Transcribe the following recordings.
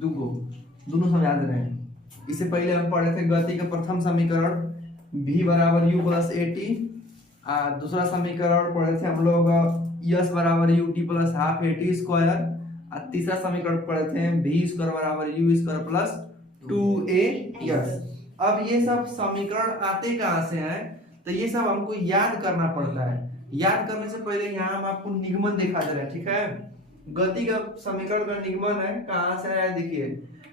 दुगो, दोनों सब याद रहे। इससे पहले हम पढ़े थे गति का प्रथम समीकरण v बराबर u प्लस ए टी, दूसरा समीकरण पढ़े थे हम लोग s बराबर u T plus half A T square, और तीसरा समीकरण पढ़े थे v स्क्वायर बराबर u स्क्वायर प्लस 2a। अब ये सब समीकरण आते कहाँ से हैं, तो ये सब हमको याद करना पड़ता है। याद करने से पहले यहाँ हम आपको निगमन दिखा दे रहे हैं, ठीक है। गति का समीकरण का निगमन है, कहाँ से आया देखिए।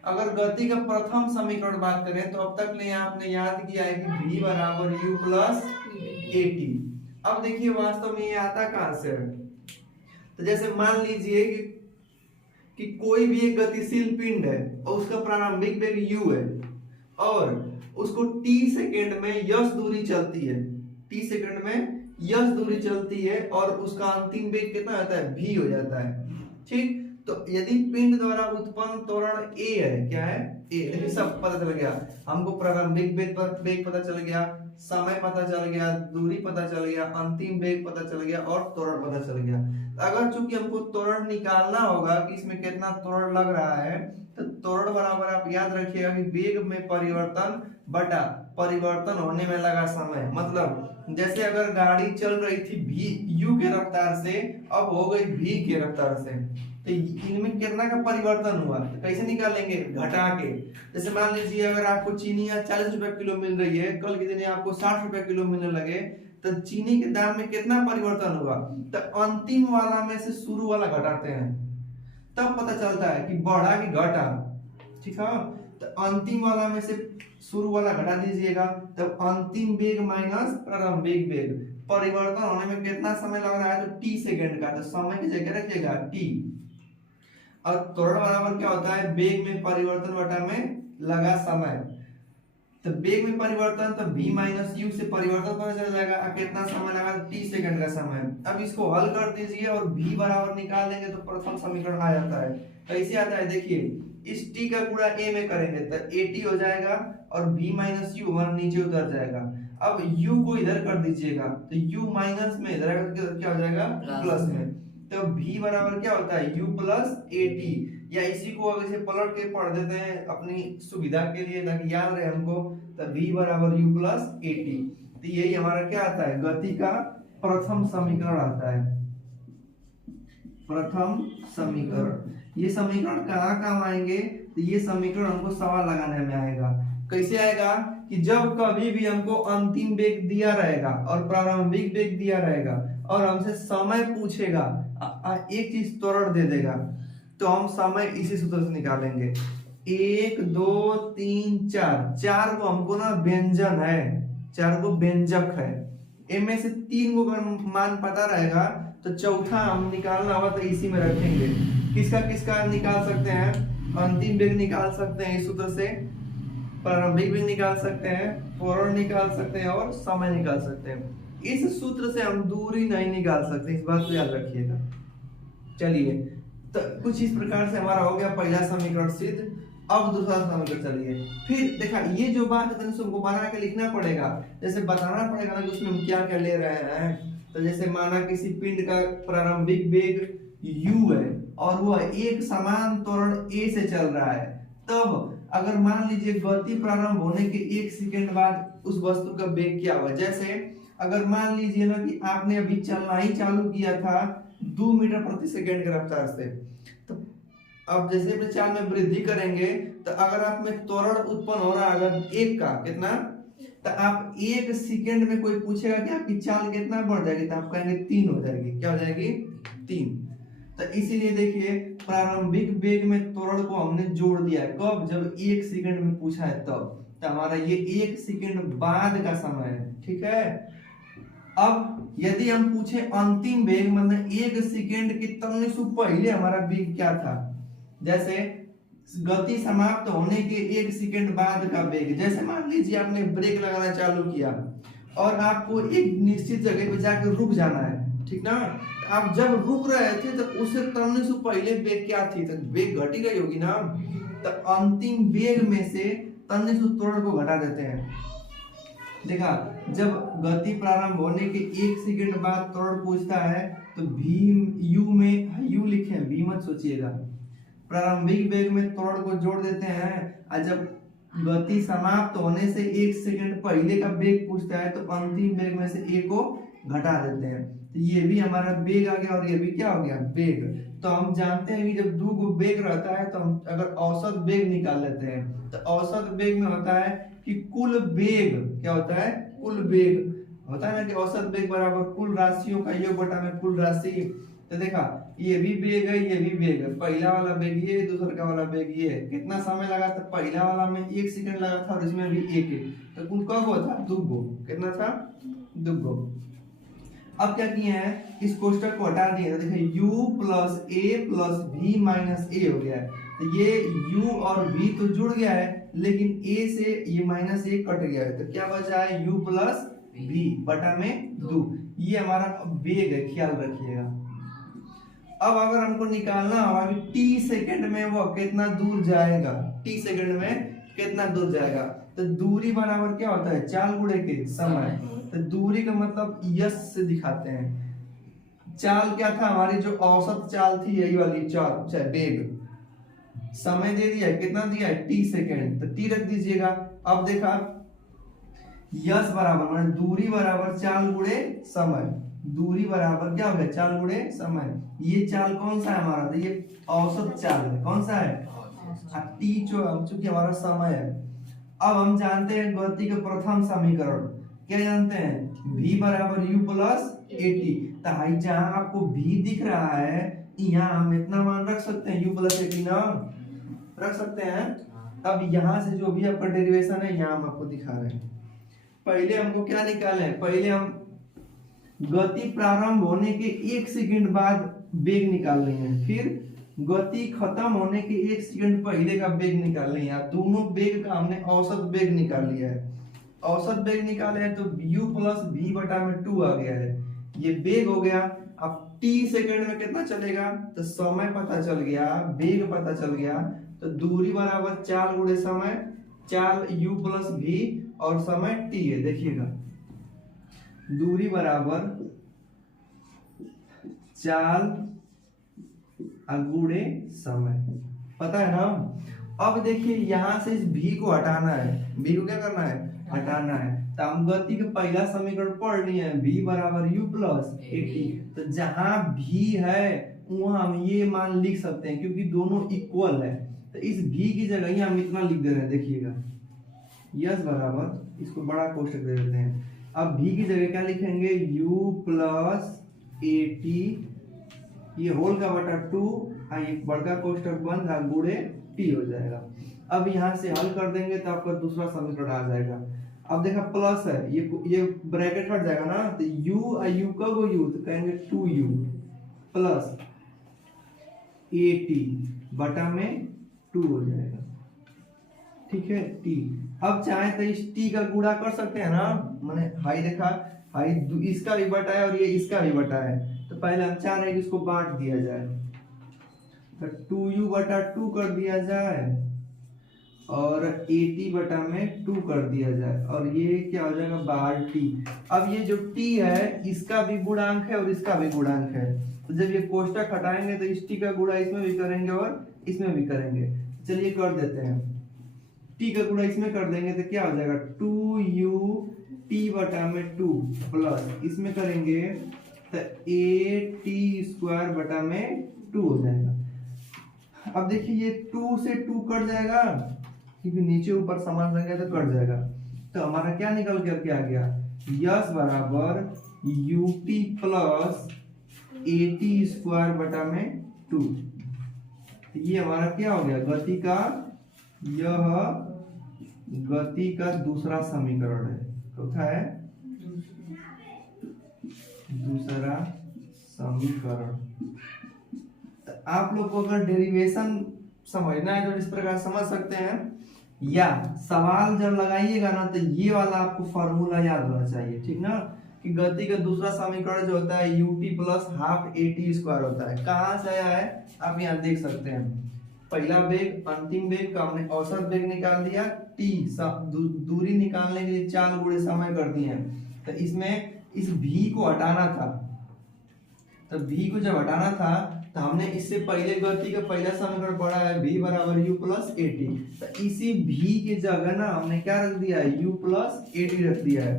अगर गति का प्रथम समीकरण बात करें तो अब तक ने आपने याद किया है कि v बराबर u प्लस ए टी। अब देखिए वास्तव में ये आता कहाँ से है, तो जैसे मान लीजिए कि कोई भी एक गतिशील पिंड है और उसका प्रारंभिक वेग u है और उसको t सेकेंड में यश दूरी चलती है, t सेकेंड में यश दूरी चलती है और उसका अंतिम वेग कितना होता है, v हो जाता है, ठीक। तो यदि पिंड द्वारा उत्पन्न त्वरण a है, क्या है a, देखिए सब पता चल गया हमको, प्रारंभिक वेग पता चल गया, समय पता चल गया, दूरी पता चल गया, अंतिम वेग पता चल गया और त्वरण पता चल गया। अगर चूंकि हमको त्वरण निकालना होगा कि इसमें कितना त्वरण लग रहा है, तो त्वरण बराबर आप याद रखिएगा कि वेग में परिवर्तन बटा परिवर्तन होने में लगा समय। मतलब जैसे अगर गाड़ी चल रही थी v u के रफ्तार से, अब हो गई v के रफ्तार से, तो इनमें कितना का परिवर्तन हुआ, तो कैसे निकालेंगे, घटा के। जैसे मान लीजिए अगर आपको चीनी 40 रुपए किलो मिल रही है, कल के दिन आपको 60 रुपए किलो मिलने लगे, तो चीनी के दाम में कितना परिवर्तन हुआ, तो अंतिम वाला में से शुरू वाला घटाते हैं, तब पता चलता है कि बढ़ा कि घटा, ठीक है। तो अंतिम वाला में से शुरू वाला घटा दीजिएगा, तब अंतिम वेग माइनस प्रारंभिक वेग, परिवर्तन होने में कितना समय लग रहा है, तो t सेकंड का, तो समय की जगह रखिएगा t। और त्वरण बराबर क्या होता है, वेग में परिवर्तन बटा में लगा समय। तो वेग में परिवर्तन तो v माइनस u से परिवर्तन पता चल जाएगा, कितना समय लगा, t सेकंड का समय। अब इसको हल कर दीजिए और v बराबर निकाल देंगे तो प्रथम समीकरण आ जाता है। कैसे आता है देखिए, इस t का गुणा a में करेंगे तो at हो जाएगा और v माइनस u हमारा नीचे उतर जाएगा। अब u को इधर कर दीजिएगा तो u माइनस में इधर क्या हो जाएगा, प्लस में। तो v बराबर क्या होता है, u प्लस at, या इसी को अगर इसे पलट के पढ़ देते हैं अपनी सुविधा के लिए ताकि याद रहे हमको, तो v बराबर u प्लस at। तो यही हमारा क्या आता है, गति का प्रथम समीकरण आता है, प्रथम समीकरण। ये समीकरण कहाँ काम आएंगे, तो ये समीकरण हमको सवाल लगाने में आएगा। कैसे आएगा कि जब कभी भी हमको अंतिम वेग दिया रहेगा और प्रारंभिक वेग दिया रहेगा और हमसे समय पूछेगा, एक चीज त्वरण दे देगा, तो हम समय इसी सूत्र से निकालेंगे। 1 2 3 4, चार को हमको ना व्यंजन है, चार को व्यंजक है, इनमें से 3 को अगर मान पता रहेगा तो चौथा हम निकालना होगा तो इसी में रखेंगे। किसका किसका निकाल सकते हैं, अंतिम वेग निकाल सकते हैं इस सूत्र से, प्रारंभिक वेग निकाल सकते हैं, त्वरण निकाल सकते हैं और समय निकाल सकते हैं। इस सूत्र से हम दूरी नहीं निकाल सकते, इस बात को याद रखिएगा। चलिए, तो कुछ इस प्रकार से हमारा हो गया पहला समीकरण सिद्ध। अब दूसरा समीकरण चलिए, फिर देखा ये जो बात है उसको बना के लिखना पड़ेगा, जैसे बताना पड़ेगा ना कि उसमें हम क्या क्या ले रहे हैं। तो जैसे माना किसी पिंड का प्रारंभिक वेग u है और वह एक समान त्वरण a से चल रहा है, तब अगर मान लीजिए गति प्रारंभ होने के 1 सेकंड बाद उस वस्तु का वेग क्या हुआ। जैसे अगर मान लीजिए ना कि आपने अभी चलना ही चालू किया था 2 मीटर प्रति सेकंड की रफ्तार से, तो अब जैसे अपने चाल में वृद्धि करेंगे तो अगर आप में त्वरण उत्पन्न हो रहा है अगर 1 का कितना, तो आप 1 सेकंड में कोई पूछेगा कि आपकी चाल कितना बढ़ जाएगी, तो आप कहेंगे 3 हो जाएगी। क्या हो जाएगी, 3। तो इसीलिए देखिए प्रारंभिक वेग में त्वरण को हमने जोड़ दिया है, कब, जब 1 सेकंड में पूछा है तब। तो हमारा ये 1 सेकंड बाद का समय है, ठीक है। अब यदि हम पूछे अंतिम वेग, मतलब 1 सेकंड के तमने से पहले हमारा वेग क्या था, जैसे गति समाप्त होने के 1 सेकंड बाद का वेग। जैसे मान लीजिए आपने ब्रेक लगाना चालू किया और आपको एक निश्चित जगह पे जाकर रुक जाना है, ठीक ना। आप जब रुक रहे थे तो उससे तमने से पहले वेग क्या थी, तो वेग घटी गई होगी ना। तो अंतिम वेग में से तमने से त्वरण को घटा देते हैं। देखा, जब गति प्रारंभ होने के 1 सेकंड बाद त्वरण पूछता है तो v u में u लिखे, v मत सोचिएगा, प्रारंभिक वेग में त्वरण को जोड़ देते हैं और जब गति समाप्त होने से 1 सेकंड पहले का वेग पूछता है तो अंतिम वेग में से एक को घटा देते हैं। तो ये भी हमारा वेग आ गया और ये भी क्या हो गया, वेग। तो हम जानते हैं कि जब दो को वेग रहता है तो हम अगर औसत वेग निकाल लेते हैं तो औसत वेग में होता है कि कुल वेग क्या होता है, कुल वेग होता है ना कि औसत वेग बराबर कुल राशियों का योग बटा में कुल राशि। तो देखा ये भी वेग है, ये भी वेग है, पहला वाला वेग ये, दूसरा का वाला वेग ये है। कितना समय लगा था, पहला वाला में 1 सेकंड लगा था और इसमें भी 1 है, तो कुल कब था, 2 गो। कितना था, 2 गो। अब क्या किए हैं, इस कोष्टक को हटा दिए, तो देखिए u plus a plus v minus a हो गया है। तो ये u और v तो जुड़ गया है लेकिन a से ये माइनस a कट गया है, तो क्या बचा है u प्लस v बटा में 2। ये हमारा वेग है, ख्याल रखिएगा। अब अगर हमको निकालना होगा कि t सेकंड में वो कितना दूर जाएगा, t सेकंड में कितना दूर जाएगा, तो दूरी बराबर क्या होता है, चाल गुणे के समय। तो दूरी का मतलब यस से दिखाते हैं। चाल क्या था, हमारी जो औसत चाल थी यही वाली चाल, चाहे वेग। समय दे दिया, कितना दिया है, t सेकंड, तो t रख दीजिएगा। अब देखा यस बराबर माने दूरी बराबर चाल गुणे समय, दूरी बराबर क्या हो गया, चाल गुणे समय। ये चाल कौन सा है हमारा, तो ये औसत चाल है, कौन सा है, टी जो चूंकि हमारा समय है। अब हम जानते हैं गति का प्रथम समीकरण, क्या जानते हैं, v बराबर u प्लस एटी। तो जहां आपको v दिख रहा है यहाँ हम इतना मान रख सकते हैं, u प्लस एटी ना रख सकते हैं। अब यहाँ से जो भी आपका डेरिवेशन है यहाँ हम आपको दिखा रहे हैं। पहले हमको क्या निकालना है, पहले हम गति प्रारंभ होने के 1 सेकंड बाद वेग निकाल रहे हैं, फिर गति खत्म होने के 1 सेकंड पहले का वेग निकाल रहे हैं। दोनों वेग का हमने औसत वेग निकाल लिया है। औसत वेग निकाले हैं तो u प्लस v बटा में 2 आ गया है, ये वेग हो गया। अब t सेकंड में कितना चलेगा, तो समय पता चल गया, वेग पता चल गया, तो दूरी बराबर चाल गुणे समय, चाल u प्लस v और समय t है। देखिएगा दूरी बराबर चाल गुणे समय, पता है ना। अब देखिए यहाँ से इस v को हटाना है, v को क्या करना है, हटाना है। तो हम गति का पहला समीकरण पढ़ लिए हैं, v बराबर u प्लस एटी। तो जहां v है वहां हम ये मान लिख सकते हैं क्योंकि दोनों इक्वल है। तो इस v की जगह ही हम इतना लिख दे रहे हैं, देखिएगा यस बराबर, इसको बड़ा कोष्टक दे देते हैं। अब v की जगह क्या लिखेंगे, u प्लस एटी, ये होल का बटा 2, एक बड़का कोष्टक बन रहा गुणे t हो जाएगा। अब यहाँ से हल कर देंगे तो आपका दूसरा समीकरण आ जाएगा। अब देखा प्लस है, ये ब्रैकेट हट जाएगा ना, तो u u कब हो u, तो कहेंगे 2u प्लस 80 बटा में 2 हो जाएगा, ठीक है t। अब चाहे तो इस t का गुणा कर सकते हैं ना, माने हाई देखा, हाई इसका भी बटा है और ये इसका भी बटा है, तो पहले हम चाह रहे हैं कि इसको बांट दिया जाए, तो 2u बटा 2 कर दिया जाए और 80 बटा में 2 कर दिया जाए, और ये क्या हो जाएगा, बार t। अब ये जो t है इसका भी गुणांक है और इसका भी गुणांक है, तो जब ये कोष्टक हटाएंगे तो इस t का गुणा इसमें भी करेंगे और इसमें भी करेंगे। चलिए कर देते हैं, t का गुणा इसमें कर देंगे तो क्या हो जाएगा, 2u t बटा में 2 प्लस इसमें करेंगे तो a² बटा में 2 हो जाएगा। अब देखिए ये 2 से 2 कट जाएगा क्योंकि नीचे ऊपर समान संख्या तो कट जाएगा, तो हमारा क्या निकल करके आ गया, यस बराबर ut प्लस 80² बटा में 2। ये हमारा क्या हो गया, गति का दूसरा समीकरण है। चौथा है दूसरा समीकरण। तो आप लोग को अगर डेरिवेशन समझना है तो इस प्रकार समझ सकते हैं, या सवाल जब लगाइएगा ना तो ये वाला आपको फॉर्मूला याद होना चाहिए, ठीक ना, कि गति का दूसरा समीकरण जो होता है ut प्लस हाफ at² होता है। कहाँ से आया है आप यहाँ देख सकते हैं, पहला वेग अंतिम वेग का हमने औसत वेग निकाल दिया, t दूरी निकालने के लिए चाल गुणे समय कर दिए हैं। तो इसमें इस v को हटाना था, तो v को जब हटाना था तो हमने इससे पहले गति का पहला समीकरण पढ़ा है v बराबर u प्लस ए टी। तो इसी v की जगह ना हमने क्या रख दिया है, u प्लस ए टी रख दिया है।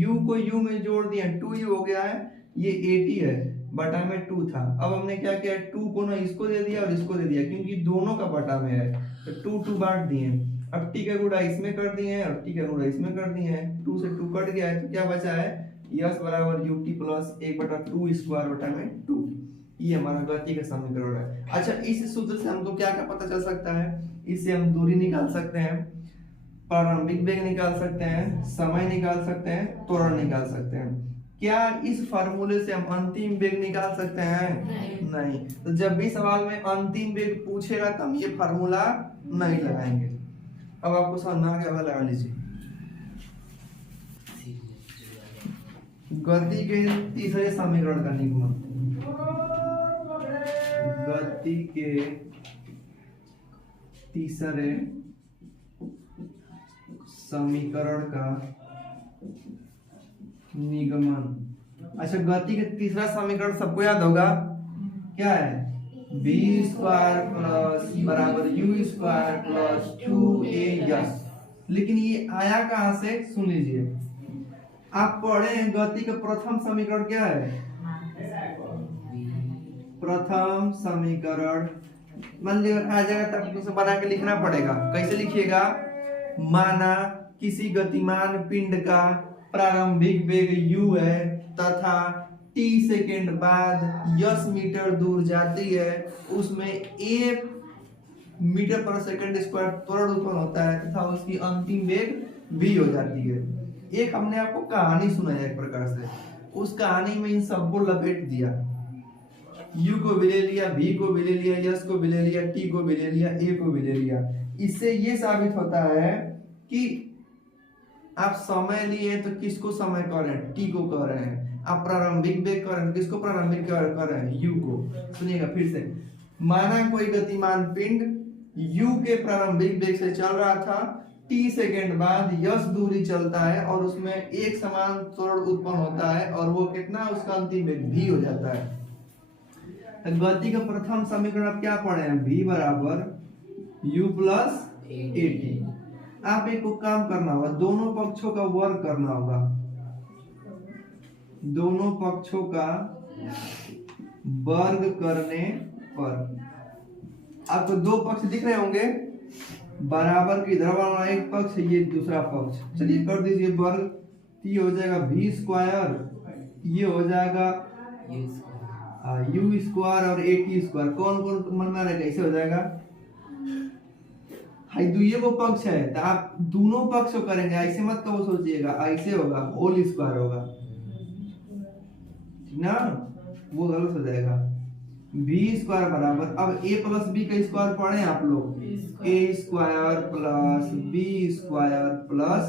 u को u में जोड़ दिया, 2u हो गया है, ये 80 है, बटा में 2 था। अब हमने क्या किया, 2 को ना इसको दे दिया और इसको दे दिया, क्योंकि दोनों का बटा में है, तो 2 बांट दिए। अब t का गुणा इसमें कर दिए हैं और t का गुणा इसमें कर दिए हैं, 2 से 2 कट गया है, तो क्या बचा है, यस बराबर ut प्लस 1/2 स्क्वायर बटा में 2। ये हमारा गति का समीकरण है। अच्छा, इस सूत्र से हमको क्या क्या पता चल सकता है, इससे हम दूरी निकाल सकते हैं, प्रारंभिक वेग निकाल सकते हैं, समय निकाल सकते हैं, त्वरण निकाल सकते हैं। क्या इस फार्मूले से हम अंतिम वेग निकाल सकते हैं? नहीं। तो जब भी सवाल में अंतिम वेग पूछेगा तो हम ये फार्मूला नहीं लगाएंगे। अब आपको समझ में आ गया, लगा लीजिए। गति के तीसरे समीकरण का निगमन, गति के तीसरे समीकरण का निगमन। अच्छा, गति का तीसरा समीकरण सबको याद होगा, क्या है, v स्क्वायर प्लस बराबर u स्क्वायर प्लस 2as। लेकिन ये आया कहां से, सुन लीजिए। आप पढ़े हैं गति का प्रथम समीकरण क्या है, प्रथम समीकरण मान लीजिए आ जाएगा तब आपको उसे बना के लिखना पड़ेगा। कैसे लिखिएगा, माना किसी गतिमान पिंड का प्रारंभिक वेग u है तथा t सेकेंड बाद यस मीटर दूर जाती है, उसमें a मीटर पर सेकंड स्क्वायर त्वरण उत्पन्न होता है तथा उसकी अंतिम वेग v हो जाती है। एक हमने आपको कहानी सुनाया एक प्रकार से, उस कहानी में इन सबको लपेट दिया, u को भी ले लिया, v को भी ले लिया, यस को भी ले लिया, t को भी ले लिया, a को भी ले लिया। इससे ये साबित होता है कि आप समय लिए तो किसको समय कर रहे हैं, t को कर रहे हैं। आप प्रारंभिक वेग कर रहे हैं, किसको प्रारंभिक कर रहे हैं, u को। सुनिएगा फिर से, माना कोई गतिमान पिंड u के प्रारंभिक वेग से चल रहा था, t सेकेंड बाद यस दूरी चलता है और उसमें एक समान त्वरण उत्पन्न होता है और वो कितना, उसका अंतिम वेग v हो जाता है। गति का प्रथम समीकरण आप क्या पढ़े हैं, v बराबर u प्लस ए टी। आप एक को काम करना होगा, दोनों पक्षों का वर्ग करना होगा, दोनों पक्षों का वर्ग करने पर आपको दो पक्ष दिख रहे होंगे, बराबर की इधर वाला एक पक्ष, ये दूसरा पक्ष। चलिए कर दीजिए वर्ग, ये हो जाएगा v स्क्वायर, ये हो जाएगा u स्क्वायर और ए टी स्क्वायर। कौन कौन मन में रहेगा, ऐसे हो जाएगा। हाई दुइये वो पक्ष है तो आप दोनों पक्ष को करेंगे, ऐसे मत कहो सोचिएगा, ऐसे होगा, होल स्क्वायर होगा, ठीक ना, वो गलत हो जाएगा। b स्क्वायर बराबर, अब a प्लस b का स्क्वायर पढ़े आप लोग, a square plus b square plus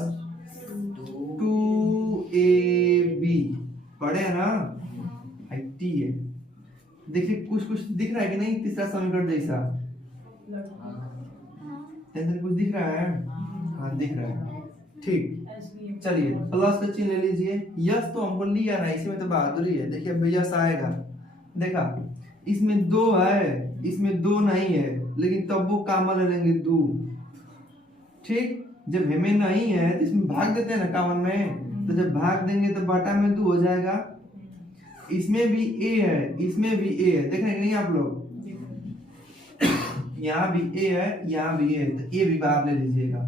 2ab पढ़े ना, t है। देखिए कुछ कुछ दिख रहा है कि नहीं, तीसरा समीकरण जैसा कुछ दिख रहा है, हाँ दिख रहा है, ठीक। चलिए प्लस का चिन्ह ले लीजिए, यस तो हमको लिया ना, इसमें तो बहादुरी है। देखिए अब यस आएगा, देखा इसमें 2 है, इसमें 2 नहीं है, लेकिन तब वो कामन ले लेंगे 2, ठीक। जब हमें नहीं है तो इसमें भाग देते हैं ना कामन में, तो जब भाग देंगे तो बटा में 2 हो जाएगा। इसमें भी a है, इसमें भी a है, देख रहे हैं नहीं आप लोग, यहाँ भी a है, यहाँ भी a है, तो a भी बाहर ले लीजिएगा,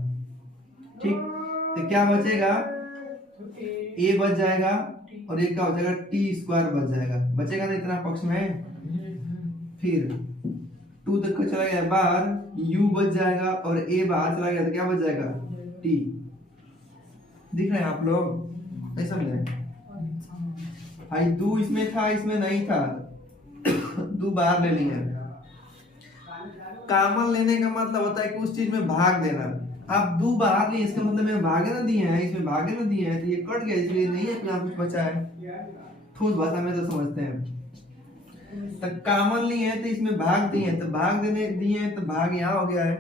ठीक। तो क्या बचेगा, a बच जाएगा और एक का हो जाएगा t स्क्वायर बच जाएगा, बचेगा ना इतना पक्ष में। फिर 2 तक का चला गया बाहर, u बच जाएगा और a बाहर चला गया तो क्या बच जाएगा, t। दिख रहे हैं आप लोग, नहीं समझे भाई, 2 इसमें था, इसमें नहीं था, 2 बाहर ले लिया। कामन लेने का मतलब होता है कि उस चीज में भाग देना। आप 2 बाहर लिए, इसका मतलब में भागे ना दिए हैं, इसमें भागे ना दिए हैं, तो ये कट गया, इसलिए नहीं है कि यहाँ कुछ बचा है। ठोस भाषा में तो समझते हैं। तो कामन लिए हैं तो इसमें भाग दिए हैं, तो भाग देने दिए हैं तो भाग यहाँ हो गया है।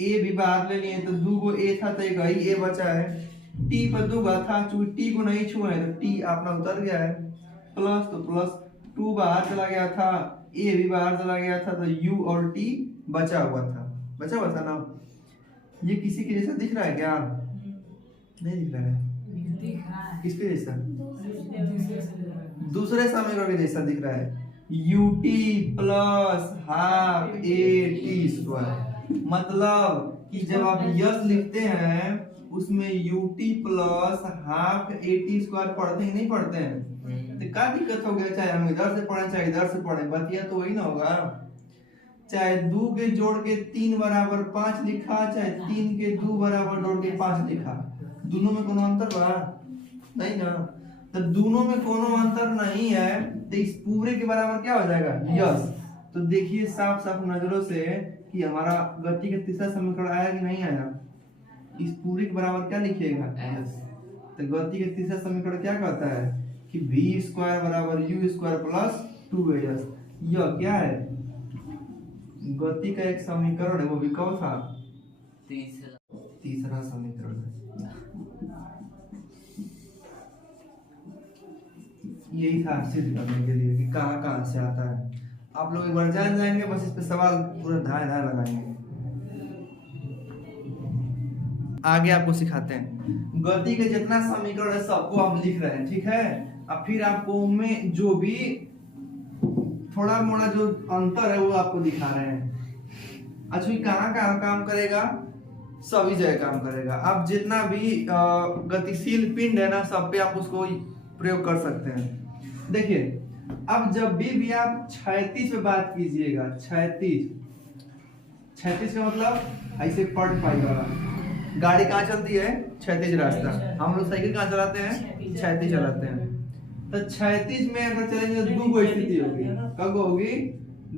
ए भी बाहर ले लिए तो 2 को ए था तो एक ही ए बचा है। टी पर 2 था, चूंकि टी को नहीं छुए तो टी अपना उतर गया है। प्लस तो प्लस 2 बाहर चला गया था, ए भी बाहर चला गया था तो u और t बचा हुआ था ना। ये किसी के जैसा दिख रहा है क्या? नहीं दिख रहा है। किसके जैसा? दूसरे समीकरण के जैसा दिख रहा है। ut plus half A T square, मतलब कि जब आप यस लिखते हैं उसमें ut plus half A T square पढ़ते हैं नहीं पढ़ते हैं? तो क्या दिक्कत हो गया? चाहे हम इधर से पढ़े चाहे इधर से पढ़े, बतिया तो वही ना होगा। चाहे 2 के जोड़ के 3 बराबर 5 लिखा, चाहे 3 के 2 बराबर जोड़ के 5 लिखा, दोनों में कोनो अंतर बा? नहीं ना। तो दोनों में कोनो अंतर नहीं है तो इस पूरे के बराबर क्या हो जाएगा? यस। तो देखिए साफ साफ नजरों से कि हमारा गति का तीसरा समीकरण आया कि नहीं आया। इस पूरे के बराबर क्या लिखिएगा? यस। तो गति का तीसरा समीकरण क्या कहता है कि v स्क्वायर बराबर u स्क्वायर प्लस 2as। यह क्या है? गति का एक समीकरण है, वो भी कौन था? तीसरा समीकरण है। यही था सिद्ध करने के लिए कि कहाँ कहाँ से आता है। आप लोग एक बार जान जाएंगे, बस इस पे सवाल पूरा धाए धाए लगाएंगे। आगे आपको सिखाते हैं। गति के जितना समीकरण है सबको हम लिख रहे हैं, ठीक है। अब फिर आपको उनमें जो भी थोड़ा मोड़ा जो अंतर है वो आपको दिखा रहे हैं। अच्छा ये कहाँ कहाँ काम करेगा? सभी जगह काम करेगा। आप जितना भी गतिशील पिंड है ना, सब पे आप उसको प्रयोग कर सकते हैं। देखिए अब जब भी आप क्षैतिज पे बात कीजिएगा, क्षैतिज का मतलब ऐसे पढ़ पाइएगा। गाड़ी कहाँ चलती है? क्षैतिज रास्ता। हम लोग साइकिल कहाँ चलाते हैं? क्षैतिज चलाते हैं। तो क्षैतिज में अगर चलेंगे तो दो गो स्थिति होगी। कब होगी?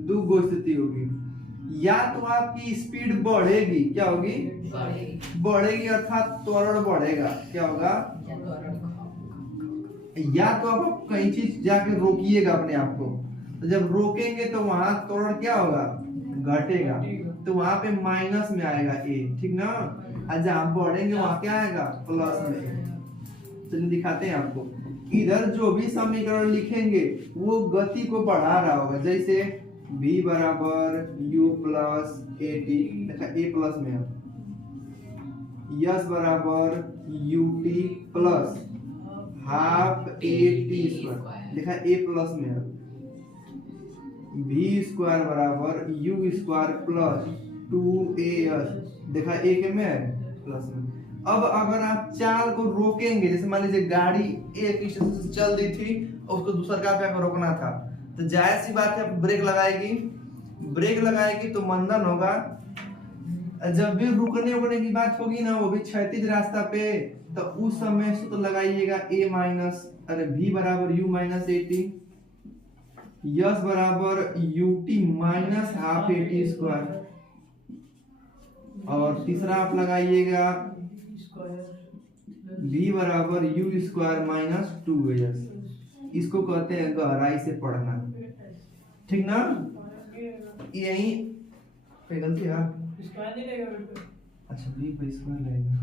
दो गो स्थिति होगी। या तो आपकी स्पीड बढ़ेगी, क्या होगी? बढ़ेगी अर्थात त्वरण बढ़ेगा, क्या होगा? या तो आप कहीं चीज जाके रोकिएगा अपने आप को, तो जब रोकेंगे तो वहां त्वरण क्या होगा? घटेगा, तो वहां पे माइनस में आएगा ए, ठीक ना। और जहां बढ़ेंगे वहां क्या आएगा? प्लस में। चलिए दिखाते हैं आपको। इधर जो भी समीकरण लिखेंगे वो गति को बढ़ा रहा होगा। जैसे v बराबर u प्लस ए टी, देखा a प्लस में है। यस बराबर ut plus half A T square, देखा a प्लस में है। v स्क्वायर बराबर u स्क्वायर प्लस 2as, देखा a के में है प्लस में। अब अगर आप चाल को रोकेंगे, जैसे मान लीजिए गाड़ी एक स्टेशन से चल रही थी और उसको दूसरा का पे रोकना था, तो जायज सी बात है ब्रेक लगाएगी तो मंदन होगा। जब भी रुकने की बात होगी ना, वो भी क्षैतिज रास्ता पे, तो उस समय सूत्र लगाइएगा a माइनस v बराबर u minus A T, yes बराबर ut minus half A T square, और तीसरा आप लगाइएगा v बराबर u स्क्वायर माइनस 2as। इसको कहते हैं गहराई से पढ़ना, ठीक ना। यही पे गलती है। अच्छा v पर स्क्वायर रहेगा।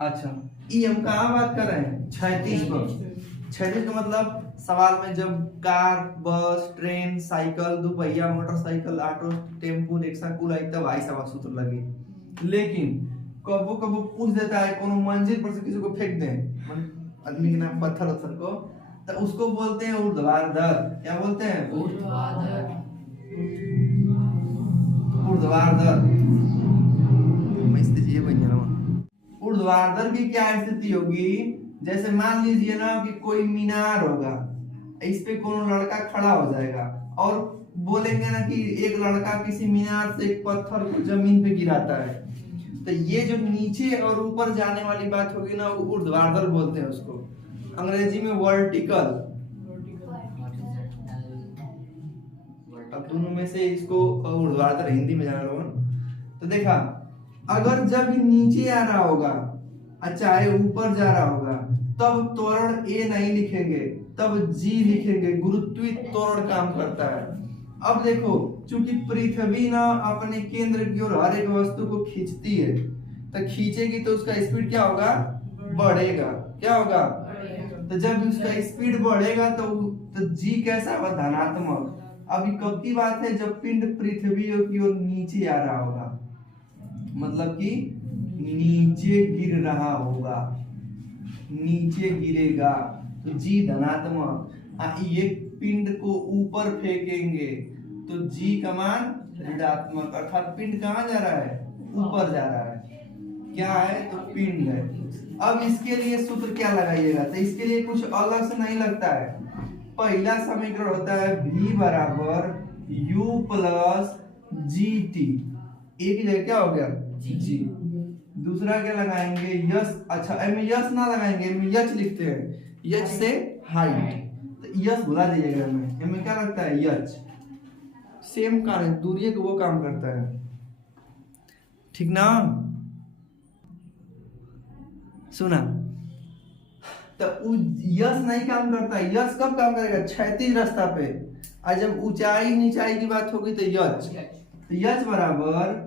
अच्छा ये हम कहाँ बात कर रहे हैं? क्षैतिज पर। क्षैतिज का मतलब सवाल में जब कार, बस, ट्रेन, साइकिल, दोपहिया मोटरसाइकिल, ऑटो, टेम्पू, रिक्शा कुल आई तब आई सवा सूत्र लगी। लेकिन कबो कबो पूछ देता है कोनो मंजिल पर से किसी को फेंक दें, आदमी के नाम पत्थर को, तो उसको बोलते हैं ऊर्ध्वाधर। क्या बोलते हैं? ऊर्ध्वाधर। ऊर्ध्वाधर की क्या स्थिति होगी? जैसे मान लीजिए ना कि कोई मीनार होगा, इस पे कोनो लड़का खड़ा हो जाएगा और बोलेंगे ना कि एक लड़का किसी मीनार से एक पत्थर जमीन पे गिराता है, तो ये जो नीचे और ऊपर जाने वाली बात होगी ना, वो ऊर्ध्वाधर बोलते हैं उसको। अंग्रेजी में वर्टिकल। अब दोनों में से इसको ऊर्ध्वाधर हिंदी में जाना लोगों। तो देखा, अगर जब नीचे आ रहा होगा चाहे ऊपर जा रहा होगा, तब त्वरण a नहीं लिखेंगे, तब g लिखेंगे। गुरुत्वीय त्वरण काम करता है। अब देखो, चूंकि पृथ्वी ना अपने केंद्र की ओर हर एक वस्तु को खींचती है, तो खींचेगी तो उसका स्पीड क्या होगा? बढ़ेगा। क्या होगा? तो जब उसका स्पीड बढ़ेगा तो g कैसा होगा? धनात्मक। अभी कब की बात है, जब पिंड पृथ्वी की ओर नीचे आ रहा होगा, मतलब कि नीचे गिर रहा होगा, नीचे गिरेगा तो जी धनात्मक। ये पिंड को ऊपर फेंकेंगे तो जी का मान ऋणात्मक, अर्थात पिंड कहाँ जा रहा है, ऊपर जा रहा है। क्या है, तो पिंड है। अब इसके लिए सूत्र क्या लगाइएगा, तो इसके लिए कुछ अलग से नहीं लगता है। पहला समीकरण होता है v बराबर u प्लस जी टी, एक जगह क्या हो गया जी। दूसरा क्या लगाएंगे, यस, अच्छा एम यस ना लगाएंगे, एम यच लिखते हैं, यच से हाइट, तो यस भुला दीजिएगा, में क्या लगता है यच, सेम कार्य दूरी को वो काम करता है, ठीक ना। सुना, तो यस नहीं काम करता, यस कब काम करेगा, क्षैतिज रास्ता पे, और जब ऊंचाई नीचाई की बात होगी तो यच, तो यच बराबर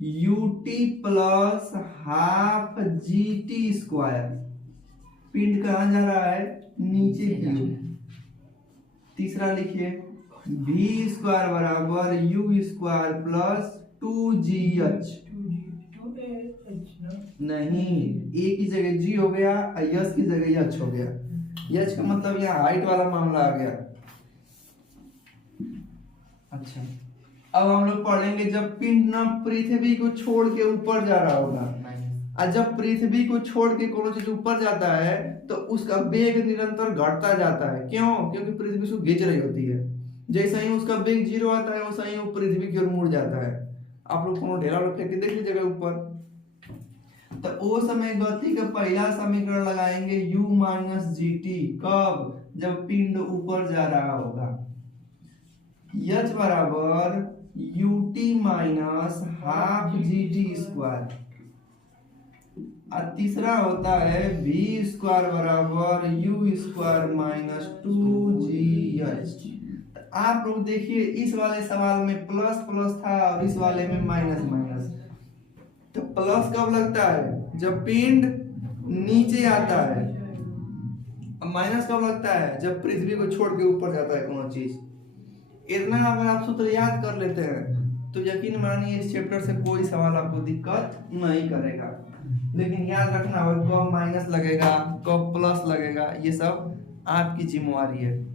ut plus half G T square, पिंड कहाँ जा रहा है, नीचे की ओर। तीसरा लिखिए v स्क्वायर बराबर u स्क्वायर प्लस 2gh, नहीं ए की जगह जी हो गया, यस की जगह यच हो गया। यच का मतलब यहाँ हाइट वाला मामला आ गया। अच्छा, अब हम लोग पढ़ेंगे जब पिंड ना पृथ्वी को छोड़ के ऊपर जा रहा होगा, और जब पृथ्वी को छोड़ के कोई चीज ऊपर जाता है तो उसका वेग निरंतर घटता जाता है। क्यों, क्योंकि पृथ्वी उसको खींच रही होती है। जैसे ही उसका वेग जीरो आता है वैसे ही वो पृथ्वी की ओर मुड़ जाता है। आप लोग को ढेला फेंक के देख लीजिएगा ऊपर, तो वो समय गति का पहला समीकरण लगाएंगे u माइनस जी टी, कब, जब पिंड ऊपर जा रहा होगा। h बराबर ut minus half G T square, और तीसरा होता है v स्क्वायर बराबर u स्क्वायर माइनस 2gh। आप लोग देखिए इस वाले सवाल में प्लस प्लस था और इस वाले में माइनस माइनस, तो प्लस कब लगता है, जब पिंड नीचे आता है, और माइनस कब लगता है, जब पृथ्वी को छोड़ के ऊपर जाता है कोनो चीज। इतना अगर आप सूत्र याद कर लेते हैं तो यकीन मानिए इस चैप्टर से कोई सवाल आपको दिक्कत नहीं करेगा। लेकिन याद रखना होगा कब माइनस लगेगा, कब प्लस लगेगा, ये सब आपकी जिम्मेवारी है।